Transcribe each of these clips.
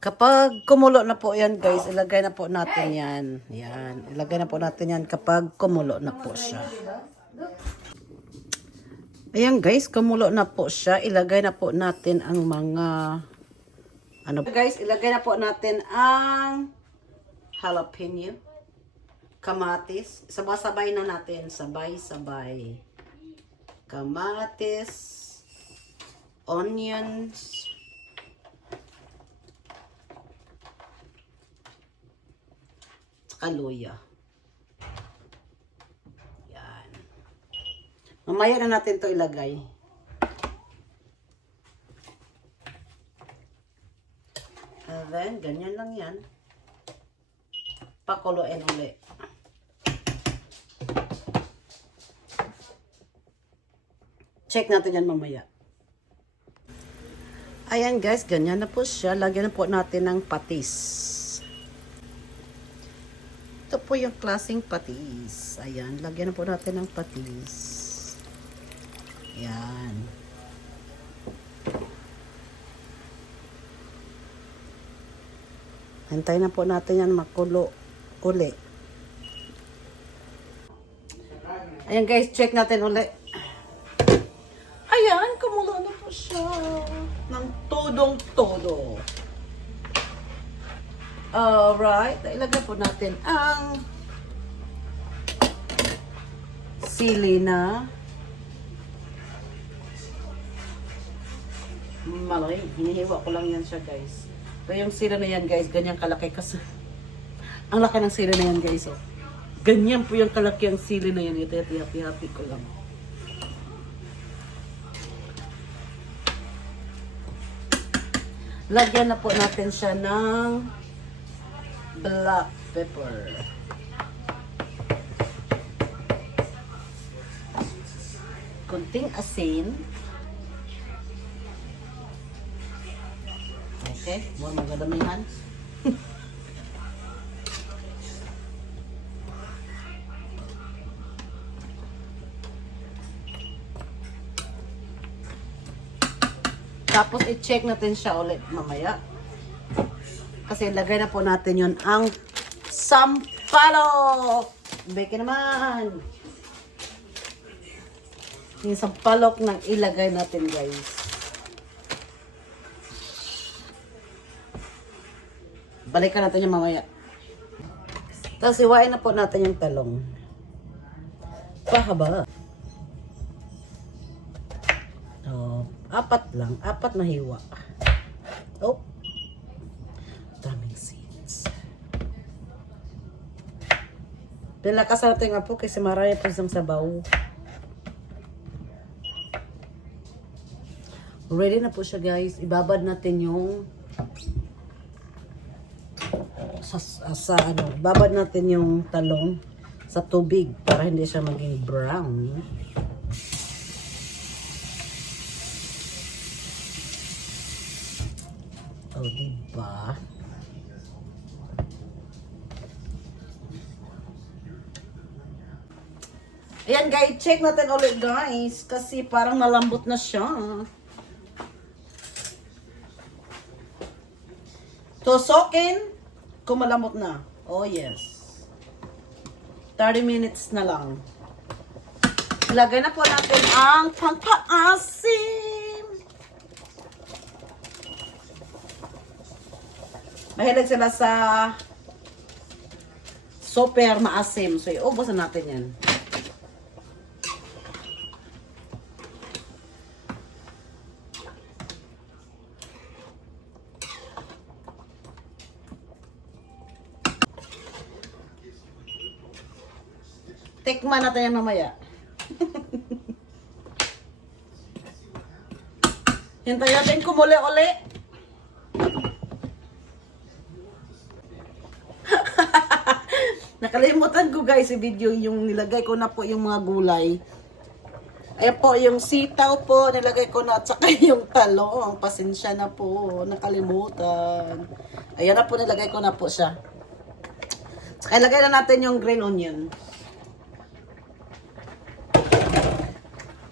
Kapag kumulo na po yan guys, ilagay na po natin yan. Yan. Ilagay na po natin yan kapag kumulo na po siya. Ayan guys, kumulo na po siya. Ilagay na po natin ang mga ano guys, ilagay na po natin ang jalapeno, kamatis. Sabay-sabay na natin, sabay-sabay. Kamatis, onions, tsaka luya. Yan. Mamaya na natin to ilagay. And then, ganyan lang yan. Pakuluin uli. Check natin yan mamaya. Ayan guys, ganyan na po siya. Lagyan na po natin ng patis. Ito po yung klaseng patis. Ayan, lagyan na po natin ng patis. Ayan. Hintay na po natin yan makulo uli. Ayan guys, check natin uli. Ayan, kumulo na po siya. Ng todong-todo. Alright, ilagay po natin ang sili na malaki. Hinihiwa ko lang yan siya guys. So yung sili na yan guys, ganyan kalaki kasi ang laki ng sili na yan guys. Oh. Ganyan po yung kalaki ang sili na yan. Ito, ito, happy-happy ko lang. Lagyan na po natin siya ng black pepper. Kunting asin. Okay, mo magadamihan. Tapos i-check natin siya ulit mamaya. Kasi lagay na po natin yun ang sampalok. Beke naman. Yung sampalok ng ilagay natin guys. Balikan natin yung mamaya. Tapos iwain na po natin yung talong. Pahaba. Oh, apat lang. Apat na hiwa. Nilakas natin nga po kasi marami po isang sabaw. Ready na po siya guys. Ibabad natin yung sa, sa ano, babad natin yung talong sa tubig para hindi siya maging brown. O, diba? Ayan guys, check natin ulit guys. Kasi parang nalambot na siya. Tusokin kung malambot na. Oh yes. 30 minutes na lang. Ilagay na po natin ang pampaasim. Mahilig sila sa super maasim. So, iubusan natin yan. Tikman natin yan mamaya. Hintayin natin kumuli-uli. Nakalimutan ko guys i video yung nilagay ko na po yung mga gulay. Ayan po, yung sitaw po, nilagay ko na, at saka yung talong. Pasensya na po, nakalimutan. Ayan na po, nilagay ko na po siya. Saka ilagay na natin yung green onion.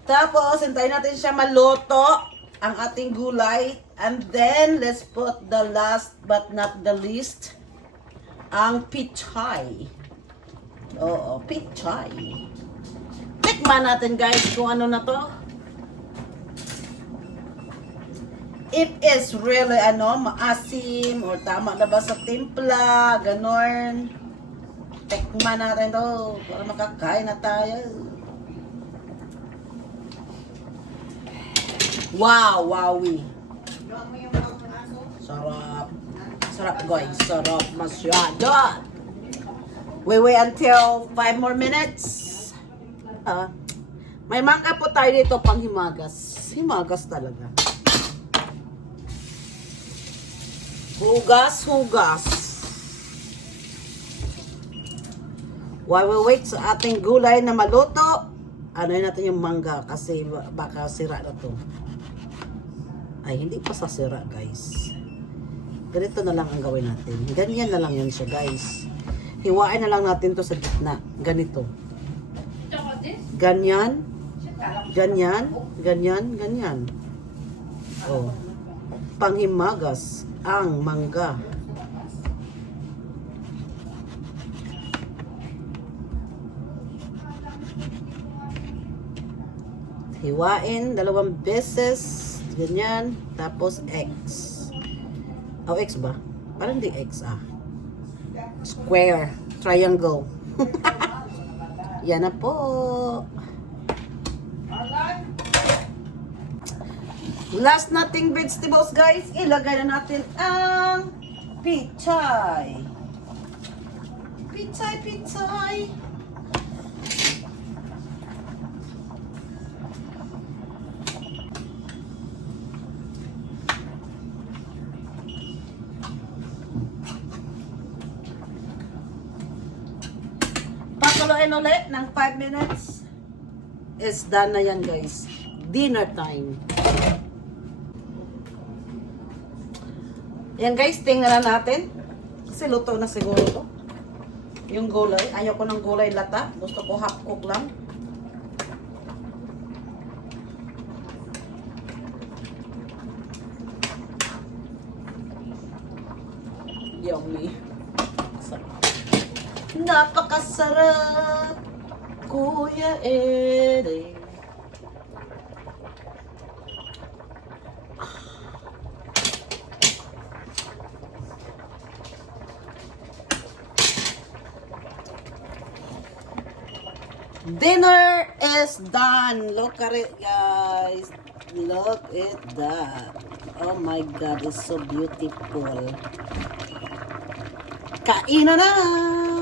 Tapos, hintayin natin siya maluto ang ating gulay. And then, let's put the last but not the least, ang pichay. Oo, pichay. Tikman natin guys kung ano na to. It is really ano, maasim or tama na ba sa timpla, ganon. Tikman natin to para makakain na tayo. Wow, wowie. Sarap. Sarap guys, sarap masyado. We wait until 5 more minutes. Ah, may mangga po tayo dito pang himagas. Himagas talaga. Hugas, hugas. While we wait sa ating gulay na maluto, ano natin yung mangga kasi ba- baka sira na to. Ay, hindi pa sasira guys. Ganito na lang ang gawin natin. Ganyan na lang yan siya guys. Hiwain na lang natin to sa gitna. Ganito. Ganyan. Ganyan. Ganyan. Ganyan. Oh. Panghimagas ang mangga. Hiwain dalawang beses. Ganyan. Tapos X. Oh, X ba? Parang di X ah. Square. Triangle. Yan na po. Last nating vegetables guys, ilagay na natin ang pichay. Pichay, pichay. Pakuluin ulit ng 5 minutes. Is done na yan guys. Dinner time. Yan guys, tingnan na natin. Kasi luto na siguro to. Yung gulay. Ayaw ko ng gulay lata. Gusto ko half cook lang. Yummy. Sarap. Napakasarap, Kuya Ere. Dinner is done. Look at it, guys. Look at that. Oh my God, it's so beautiful. Kain na na!